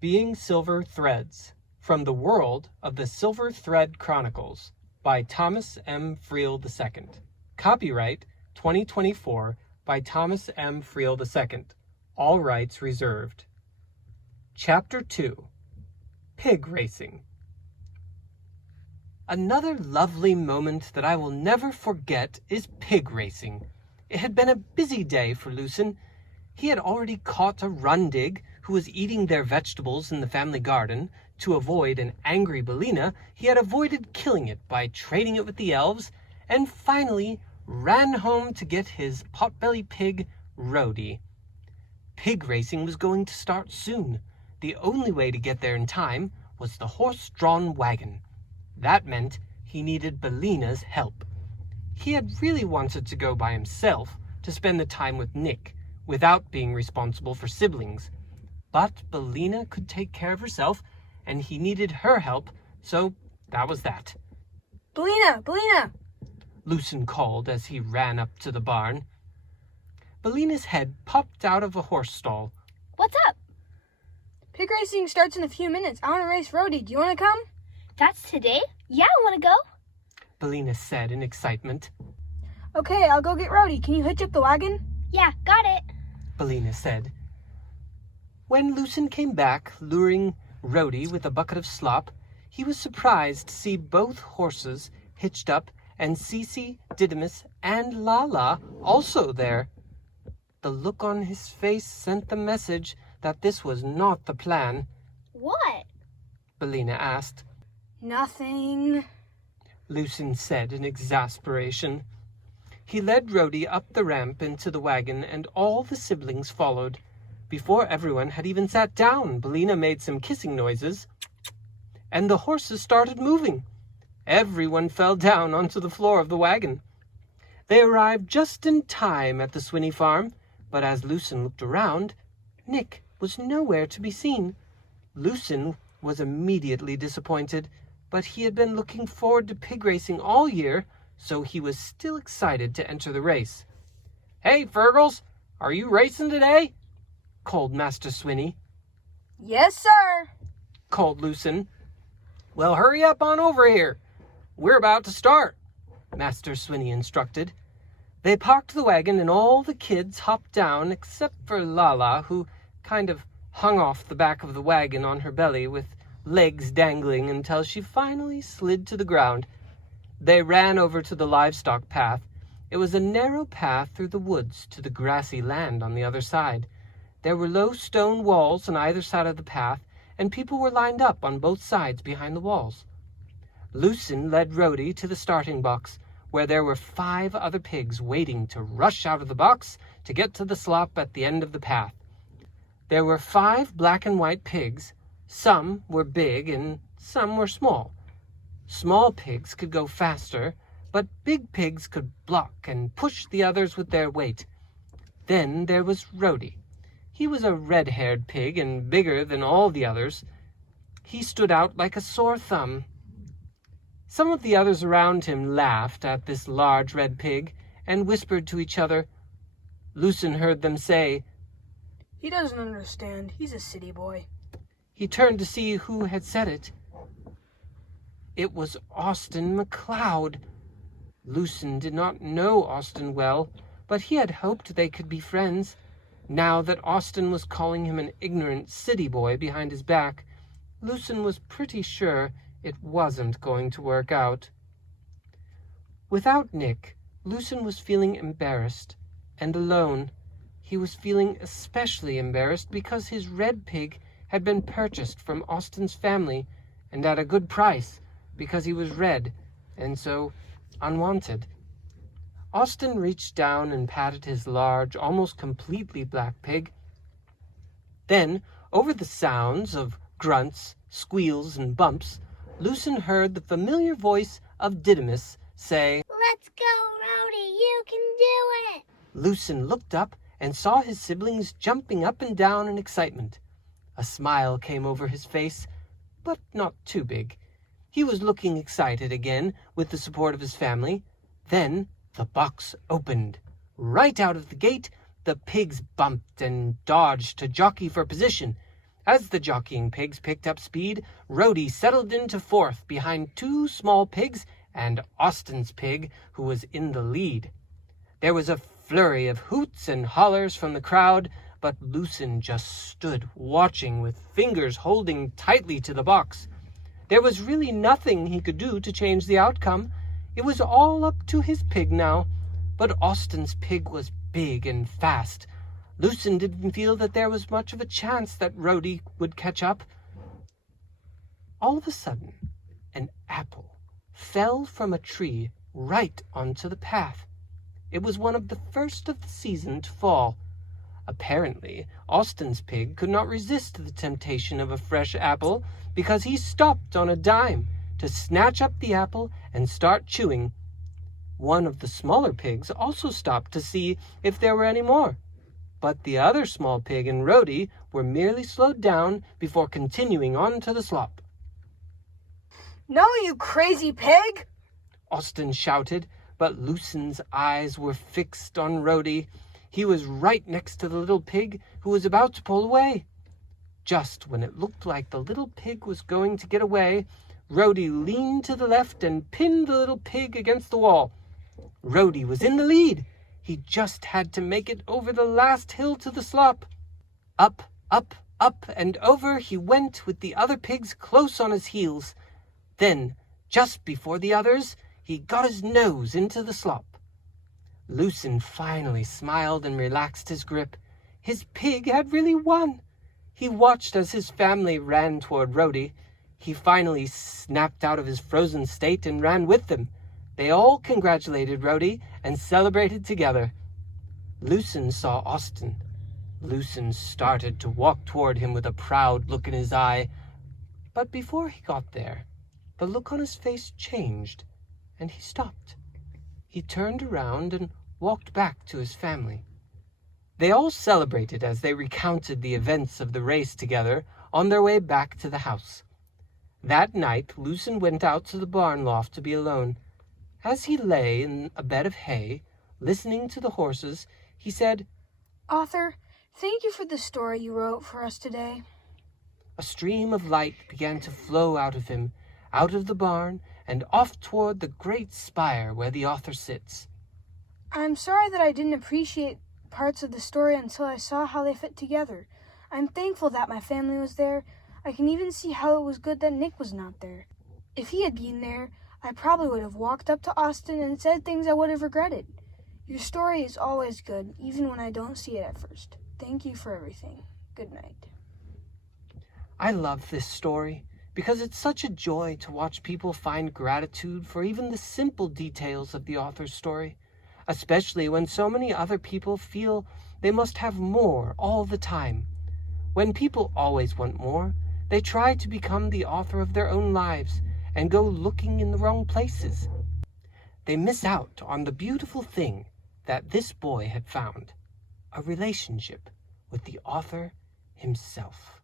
Being Silver Threads, from the world of the Silver Thread Chronicles, by Thomas M. Friel II. Copyright 2024 by Thomas M. Friel II. All rights reserved. Chapter 2. Pig Racing. Another lovely moment that I will never forget is pig racing. It had been a busy day for Lucen. He had already caught a rundig who was eating their vegetables in the family garden. To avoid an angry Bellina, he had avoided killing it by trading it with the elves, and finally ran home to get his potbelly pig, Rhodey. Pig racing was going to start soon. The only way to get there in time was the horse-drawn wagon. That meant he needed Bellina's help. He had really wanted to go by himself to spend the time with Nick, without being responsible for siblings. But Bellina could take care of herself, and he needed her help, so that was that. Bellina! Lucen called as he ran up to the barn. Bellina's head popped out of a horse stall. What's up? Pig racing starts in a few minutes. I want to race Rhodey. Do you want to come? That's today? Yeah, I want to go. Bellina said in excitement. Okay, I'll go get Rhodey. Can you hitch up the wagon? Yeah, got it. Bellina said. When Lucen came back, luring Rhodey with a bucket of slop, he was surprised to see both horses hitched up and Cece, Didymus, and Lala also there. The look on his face sent the message that this was not the plan. What? Bellina asked. Nothing, Lucen said in exasperation. He led Rhodey up the ramp into the wagon, and all the siblings followed. Before everyone had even sat down, Bellina made some kissing noises, and the horses started moving. Everyone fell down onto the floor of the wagon. They arrived just in time at the Swinney farm, but as Lucen looked around, Nick was nowhere to be seen. Lucen was immediately disappointed, but he had been looking forward to pig racing all year, so he was still excited to enter the race. "Hey, Fergles, are you racing today?" called Master Swinney. Yes, sir, called Lucen. "Well, hurry up on over here. We're about to start," Master Swinney instructed. They parked the wagon and all the kids hopped down except for Lala, who kind of hung off the back of the wagon on her belly with legs dangling until she finally slid to the ground. They ran over to the livestock path. It was a narrow path through the woods to the grassy land on the other side. There were low stone walls on either side of the path, and people were lined up on both sides behind the walls. Lucen led Rhodey to the starting box, where there were 5 other pigs waiting to rush out of the box to get to the slop at the end of the path. There were 5 black and white pigs. Some were big and some were small. Small pigs could go faster, but big pigs could block and push the others with their weight. Then there was Rhodey. He was a red-haired pig and bigger than all the others. He stood out like a sore thumb. Some of the others around him laughed at this large red pig and whispered to each other. Lucen heard them say, "He doesn't understand. He's a city boy." He turned to see who had said it. It was Austin McCloud. Lucen did not know Austin well, but he had hoped they could be friends. Now that Austin was calling him an ignorant city boy behind his back, Lucen was pretty sure it wasn't going to work out. Without Nick, Lucen was feeling embarrassed and alone. He was feeling especially embarrassed because his red pig had been purchased from Austin's family, and at a good price, because he was red, and so unwanted. Austin reached down and patted his large, almost completely black pig. Then, over the sounds of grunts, squeals, and bumps, Lucen heard the familiar voice of Didymus say, "Let's go, Rhodey. You can do it." Lucen looked up and saw his siblings jumping up and down in excitement. A smile came over his face, but not too big. He was looking excited again with the support of his family. Then the box opened. Right out of the gate, the pigs bumped and dodged to jockey for position. As the jockeying pigs picked up speed, Rhodey settled into fourth behind two small pigs and Austin's pig, who was in the lead. There was a flurry of hoots and hollers from the crowd, but Lucen just stood watching with fingers holding tightly to the box. There was really nothing he could do to change the outcome. It was all up to his pig now, but Austin's pig was big and fast. Lucen didn't feel that there was much of a chance that Rhodey would catch up. All of a sudden, an apple fell from a tree right onto the path. It was one of the first of the season to fall. Apparently, Austin's pig could not resist the temptation of a fresh apple because he stopped on a dime to snatch up the apple and start chewing. One of the smaller pigs also stopped to see if there were any more, but the other small pig and Rhodey were merely slowed down before continuing on to the slop. No, you crazy pig! Austin shouted, but Lucen's eyes were fixed on Rhodey. He was right next to the little pig who was about to pull away. Just when it looked like the little pig was going to get away, Rhodey leaned to the left and pinned the little pig against the wall. Rhodey was in the lead. He just had to make it over the last hill to the slop. Up, up, up, and over he went with the other pigs close on his heels. Then, just before the others, he got his nose into the slop. Lucen finally smiled and relaxed his grip. His pig had really won. He watched as his family ran toward Rhodey. He finally snapped out of his frozen state and ran with them. They all congratulated Rhodey and celebrated together. Lucen saw Austin. Lucen started to walk toward him with a proud look in his eye. But before he got there, the look on his face changed, and he stopped. He turned around and walked back to his family. They all celebrated as they recounted the events of the race together on their way back to the house. That night, Lucen went out to the barn loft to be alone. As he lay in a bed of hay, listening to the horses, he said, Author, thank you for the story you wrote for us today. A stream of light began to flow out of him, out of the barn, and off toward the great spire where the author sits. I'm sorry that I didn't appreciate parts of the story until I saw how they fit together. I'm thankful that my family was there. I can even see how it was good that Nick was not there. If he had been there, I probably would have walked up to Austin and said things I would have regretted. Your story is always good, even when I don't see it at first. Thank you for everything. Good night. I love this story because it's such a joy to watch people find gratitude for even the simple details of the author's story, especially when so many other people feel they must have more all the time. When people always want more, they try to become the author of their own lives and go looking in the wrong places. They miss out on the beautiful thing that this boy had found, a relationship with the author himself.